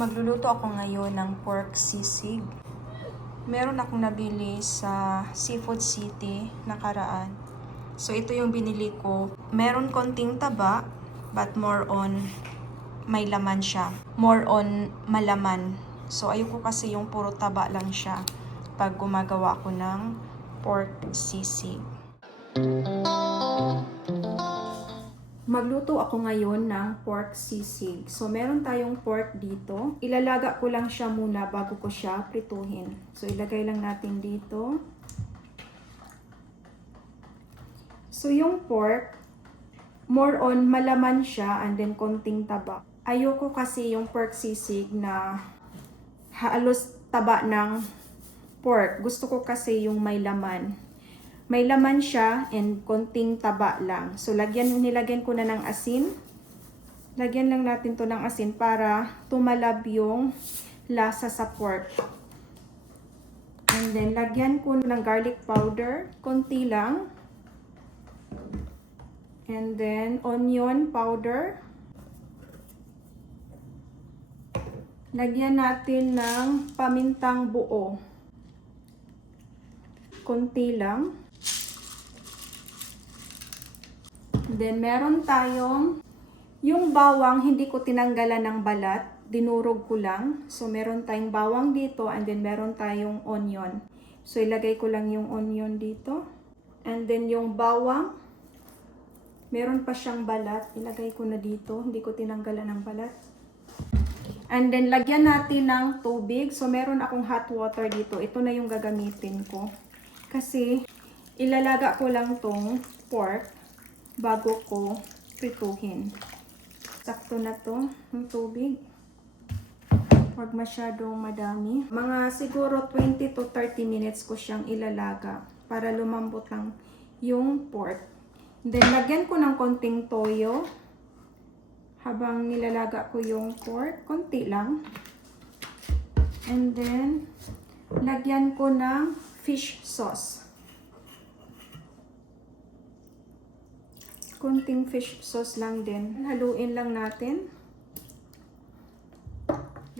Magluluto ako ngayon ng pork sisig. Meron akong nabili sa Seafood City nakaraan. So ito yung binili ko. Meron konting taba, but more on may laman siya. More on malaman. So ayoko kasi yung puro taba lang siya pag gumagawa ko ng pork sisig. Magluto ako ngayon ng pork sisig. So, meron tayong pork dito. Ilalaga ko lang siya muna bago ko siya prituhin. So, ilagay lang natin dito. So, yung pork, more on malaman siya and then konting taba. Ayoko kasi yung pork sisig na halos taba ng pork. Gusto ko kasi yung may laman. May laman siya and konting taba lang. So, nilagyan ko na ng asin. Lagyan lang natin to ng asin para tumalab yung lasa sa pork. And then, lagyan ko ng garlic powder. Konti lang. And then, onion powder. Lagyan natin ng pamintang buo. Konti lang. Then, meron tayong yung bawang, hindi ko tinanggalan ng balat. Dinurog ko lang. So, meron tayong bawang dito and then meron tayong onion. So, ilagay ko lang yung onion dito. And then, yung bawang, meron pa siyang balat. Ilagay ko na dito. Hindi ko tinanggalan ng balat. And then, lagyan natin ng tubig. So, meron akong hot water dito. Ito na yung gagamitin ko. Kasi, ilalaga ko lang tong pork bago ko prituhin. Sakto na to ng tubig. Huwag masyadong madami. Mga siguro 20 to 30 minutes ko siyang ilalaga para lumambot lang yung pork. Then, lagyan ko ng konting toyo habang nilalaga ko yung pork. Konti lang. And then, lagyan ko ng fish sauce. Konting fish sauce lang din. Haluin lang natin.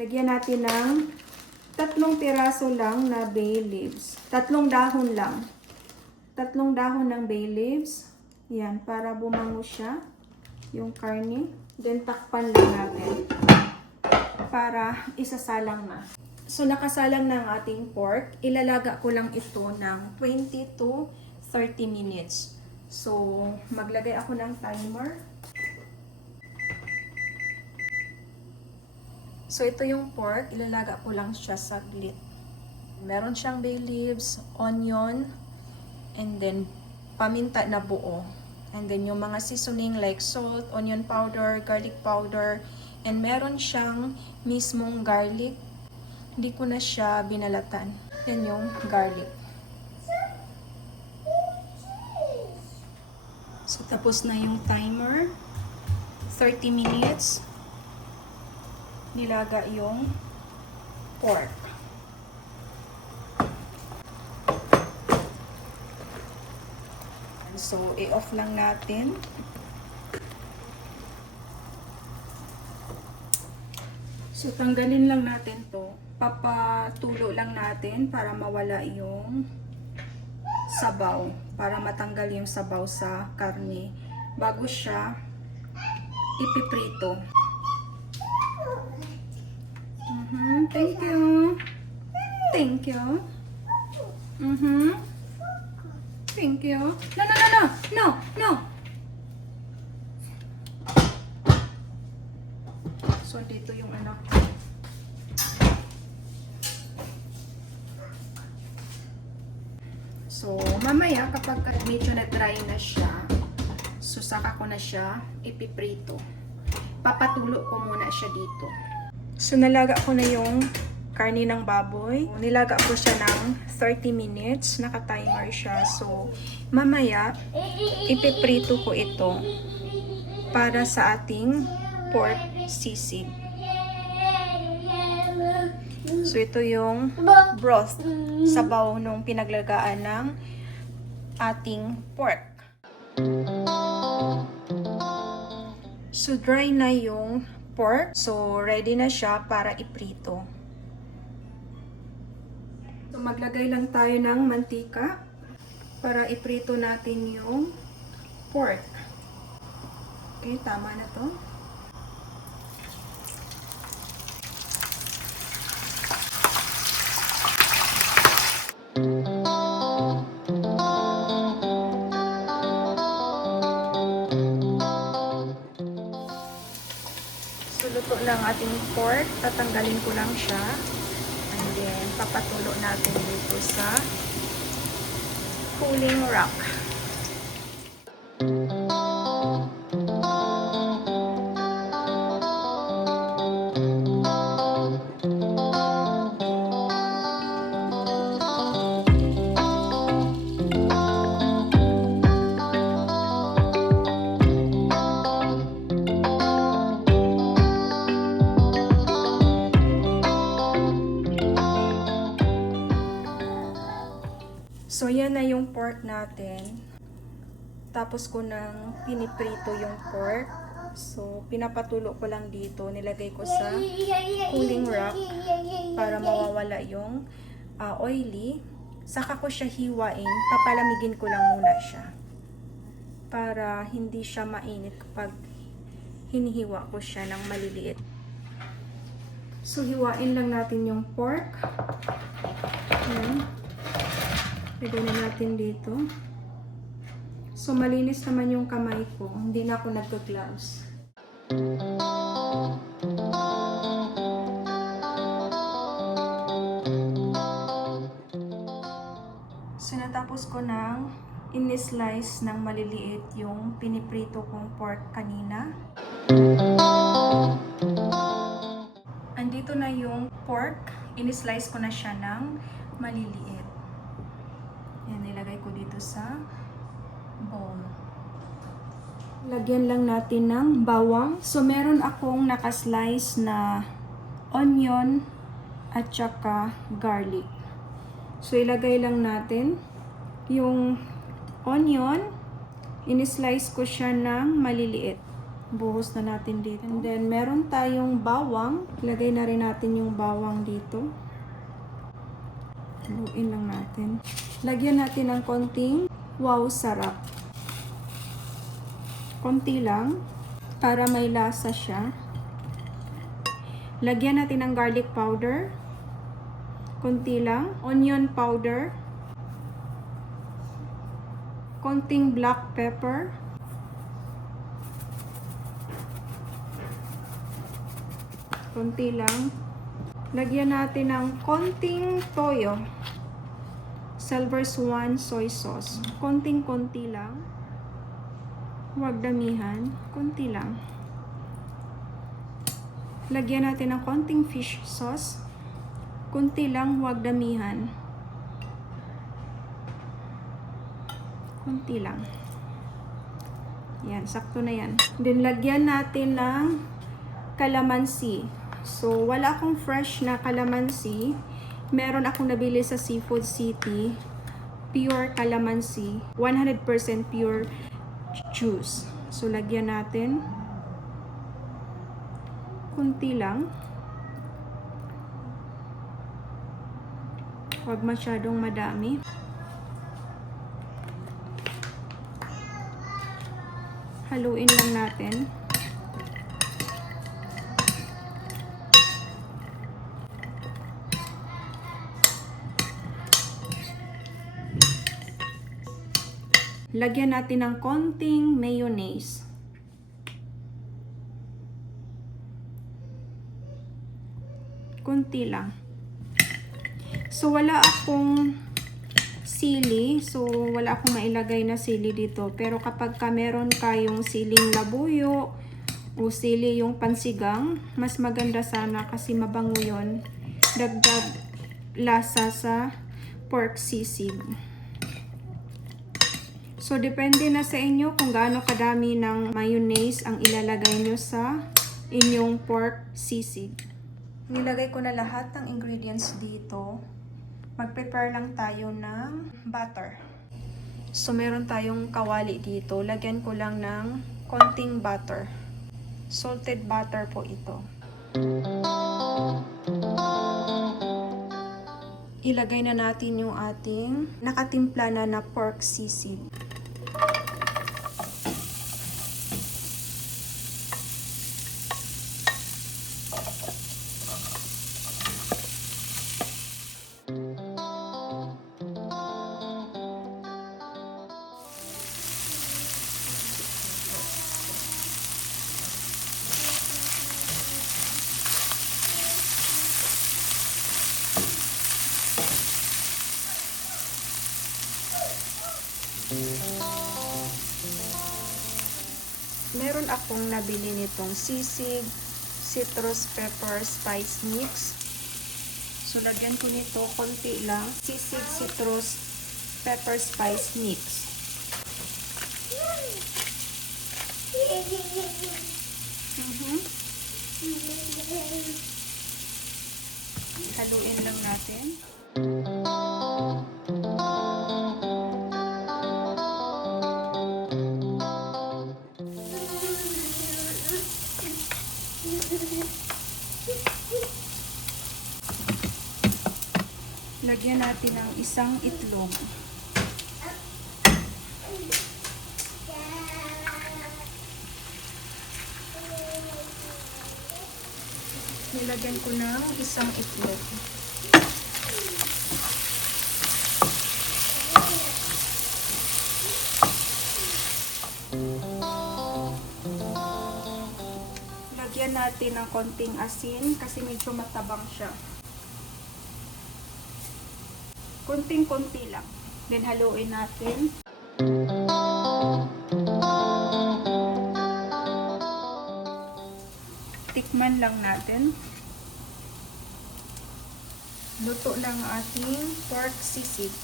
Lagyan natin ng 3 piraso lang na bay leaves. 3 dahon lang. 3 dahon ng bay leaves. Yan, para bumango siya. Yung karne. Then, takpan lang natin. Para isasalang na. So, nakasalang na ang ating pork. Ilalaga ko lang ito ng 20 to 30 minutes. So, maglagay ako ng timer. So, ito yung pork. Ilalaga ko lang siya saglit. Meron siyang bay leaves, onion, and then paminta na buo. And then yung mga seasoning like salt, onion powder, garlic powder, and meron siyang mismong garlic. Hindi ko na siya binalatan. Yan yung garlic. So, tapos na yung timer. 30 minutes. Nilaga yung pork. So, i-off lang natin. So, tanggalin lang natin to. Papatulo lang natin para mawala yung sabaw. Para matanggal yung sabaw sa karne. Bago siya ipiprito. Thank you. Thank you. Thank you. No, no, no, no. No, no. So, dito yung anak ko. So, mamaya kapag medyo na dry na siya, so saka ko na siya ipiprito. Papatulo ko muna siya dito. So, nalaga ko na yung karne ng baboy. Nilaga ko siya ng 30 minutes. Naka-timer siya. So, mamaya, ipiprito ko ito para sa ating pork sisig. So, ito yung broth, sabaw nung pinaglagaan ng ating pork. So, dry na yung pork. So, ready na siya para iprito. So, maglagay lang tayo ng mantika para iprito natin yung pork. Okay, tama na to. So, luto na ang ating pork. Tatanggalin ko lang siya. And then, papatulo natin dito sa cooling rack. So, yan na yung pork natin. Tapos ko nang piniprito yung pork. So, pinapatulo ko lang dito. Nilagay ko sa cooling rack para mawawala yung oily. Saka ko siya hiwain. Papalamigin ko lang muna siya. Para hindi siya mainit kapag hinihiwa ko siya ng maliliit. So, hiwain lang natin yung pork. Ayan. Lagay na natin dito. So, malinis naman yung kamay ko. Hindi na ako nagka-gloves. So, natapos ko ng in-slice ng maliliit yung piniprito kong pork kanina. Andito na yung pork. In-slice ko na siya ng maliliit. Yan, nilagay ko dito sa bowl. Lagyan lang natin ng bawang. So, meron akong nakaslice na onion at saka garlic. So, ilagay lang natin yung onion. In-slice ko siya ng maliliit. Buhos na natin dito. And then, meron tayong bawang. Ilagay na rin natin yung bawang dito. Haluin lang natin. Lagyan natin ng konting wow sarap. Konti lang para may lasa siya. Lagyan natin ng garlic powder. Konti lang. Onion powder. Konting black pepper. Konti lang. Lagyan natin ng konting toyo. Silver Swan soy sauce. Konting-konti lang. Huwag damihan. Konti lang. Lagyan natin ng konting fish sauce. Konti lang, huwag damihan. Konti lang. Yan, sakto na yan. Then, lagyan natin ng kalamansi. So, wala akong fresh na kalamansi. Meron akong nabili sa Seafood City. Pure kalamansi. 100% pure juice. So, lagyan natin. Kunti lang. Huwag masyadong madami. Haluin lang natin. Lagyan natin ng konting mayonnaise. Konti lang. So, wala akong sili. So, wala akong mailagay na sili dito. Pero kapag ka meron kayong siling labuyo o sili yung pansigang, mas maganda sana kasi mabango yun. Dagdag lasa sa pork sisig. So, depende na sa inyo kung gaano kadami ng mayonnaise ang ilalagay nyo sa inyong pork sisig. Nilagay ko na lahat ng ingredients dito. Mag-prepare lang tayo ng butter. So, meron tayong kawali dito. Lagyan ko lang ng konting butter. Salted butter po ito. Ilagay na natin yung ating nakatimpla na pork sisig. Meron akong nabili nitong sisig, citrus pepper spice mix. So, lagyan ko nito konti lang. Sisig, citrus pepper spice mix. Haluin lang natin. Lagyan natin ng isang itlog. Nilagyan ko ng isang itlog. Lagyan natin ng konting asin kasi medyo matabang siya. Konting-konti lang. Then haluin natin. Tikman lang natin. Luto ng ating pork sisig.